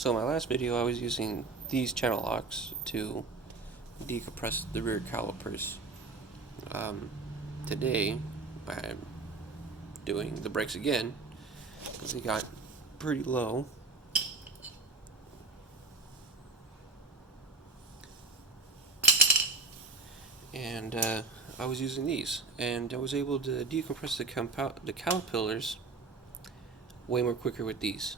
So in my last video I was using these channel locks to decompress the rear calipers. Today I'm doing the brakes again because they got pretty low. And I was using these, and I was able to decompress the calipers way more quicker with these.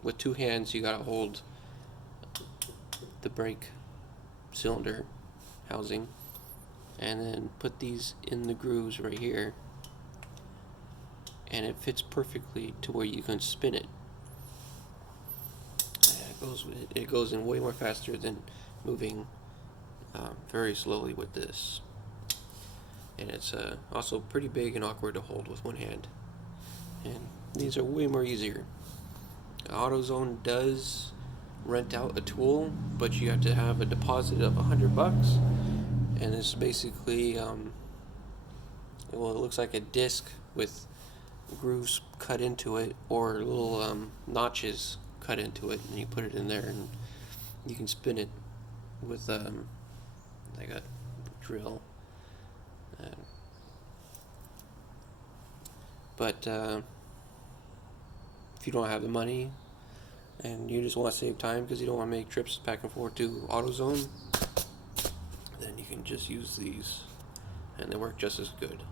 With two hands you gotta hold the brake cylinder housing and then put these in the grooves right here, and it fits perfectly to where you can spin it. It goes in way more faster than moving very slowly with this, and it's also pretty big and awkward to hold with one hand, and these are way more easier. AutoZone does rent out a tool, but you have to have a deposit of $100, and it's basically well, it looks like a disc with grooves cut into it, or little notches cut into it, and you put it in there and you can spin it with like a drill. But if you don't have the money and you just want to save time because you don't want to make trips back and forth to AutoZone, then you can just use these and they work just as good.